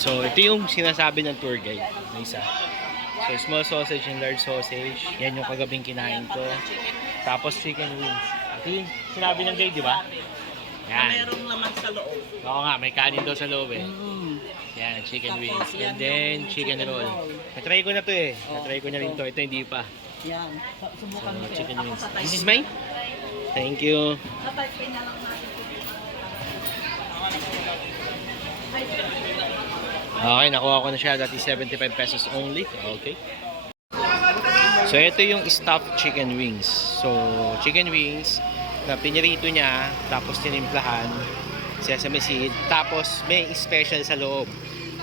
So, ito yung sinasabi ng tour guide. May isa. So, small sausage and large sausage. Yan yung kagabing kinain ko. Tapos, chicken wings. Ito yung sinabi ng guide, di ba? Yan. Merong laman sa loob. Oo nga, may kanin daw sa loob eh. Yan, chicken wings. And then, chicken roll. Natry ko na to eh. Natry ko na rin to. Ito hindi pa. Yan. Subukan mo. Chicken wings. This is mine? Thank you. Okay, nakuha ko na siya. That is 75 pesos only. Okay. So, ito yung stuffed chicken wings. So, chicken wings na pinirito niya, tapos tinimplahan, sesame seed, tapos may special sa loob.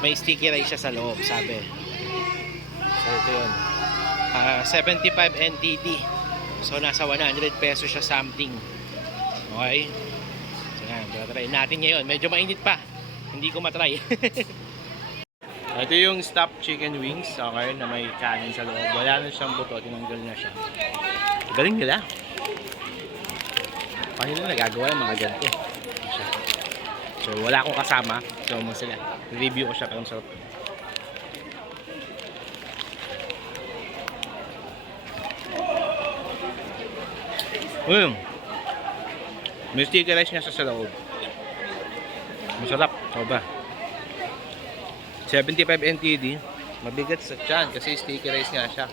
May sticky rice siya sa loob, sabi. So, ito yun. 75 NTD. So, nasa 100 pesos siya something. Okay? So, yan. Try natin ngayon. Medyo mainit pa. Hindi ko matry. Ito yung stuffed chicken wings, okay, na may kanin sa loob. Wala na siyang buto, tinanggal na siya. Galing nila. Paano nila nagagawa yung mga ganito? So, wala akong kasama. So, sila. Review ko siya kung sarap. May sticky rice niya sa loob. Masarap. Sobra. 75 NTD, mabigat sa tiyan kasi sticky rice nga siya.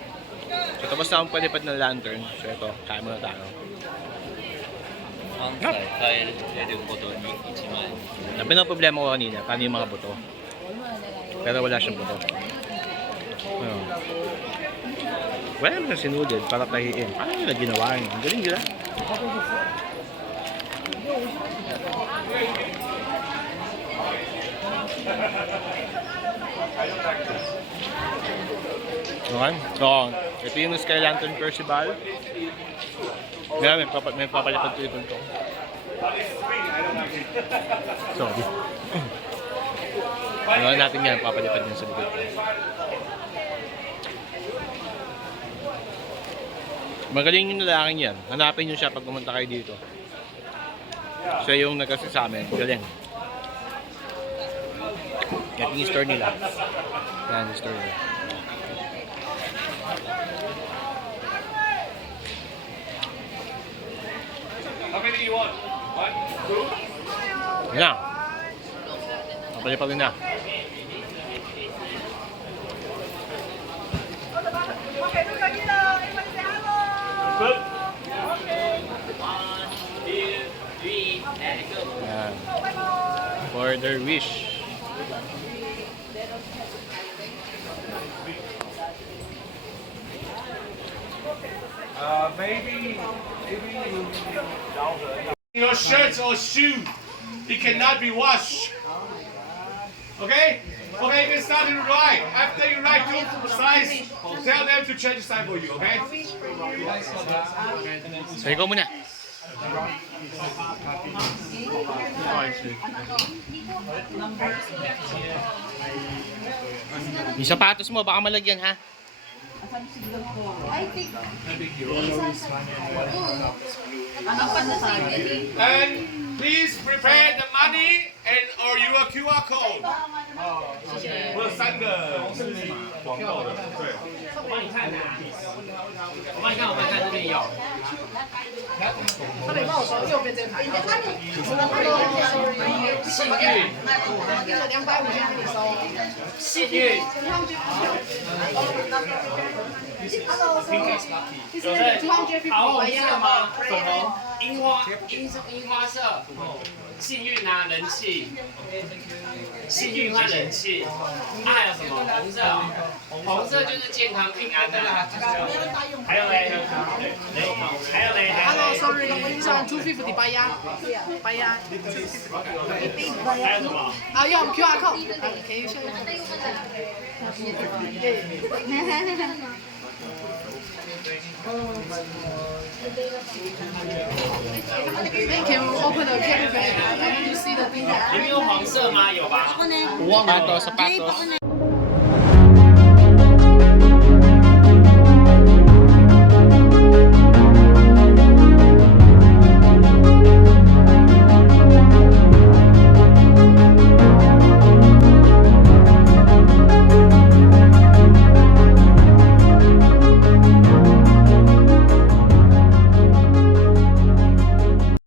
So tapos na akong palipad ng lantern. So ito, kain muna tayo. Sabi na problema ko kanina, paano yung mga buto. Pero wala siyang buto. Wala naman sinudid para tahiin. Paano nila ginawa yun? Ang galing nila. Okay, so ito yung Sky Lantern Festival. May papalipad ko ito. Sorry. Ano natin yan, papalipad yan sa likod. Magaling yung lalaking yan. Hanapin nyo siya pag pumunta kayo dito. Siya yung nagkasi sa amin. Galing. Ito yung store nila. Yan yung store nila. How many do you want? 1, 2? Yan na. Kapalipag na. Good. Yan. For their wish. Maybe your shirts or shoes, it cannot be washed. Okay? Okay, you can start to write. After you write two size, tell them to change the size for you, okay? So, ikaw muna. Yung sapatos mo, baka malagyan ha. And please prepare the money and or your QR code. 我有3个广告的，对。我帮你看这边有。他没帮我收右边这台。幸运。250给你收。幸运。有人好红色吗？粉红。樱花色。幸运啊，人气。幸运和人气。还有什么？红色。红色就是健康平安的。还有嘞。还有嘞。Hello, sorry, this one 250 bayar. Bayar. 还有什么？啊，用 QR code. Can you show me? Can you open the camera? Can you see the thing? 里面有黄色吗？有吧？Sapatos.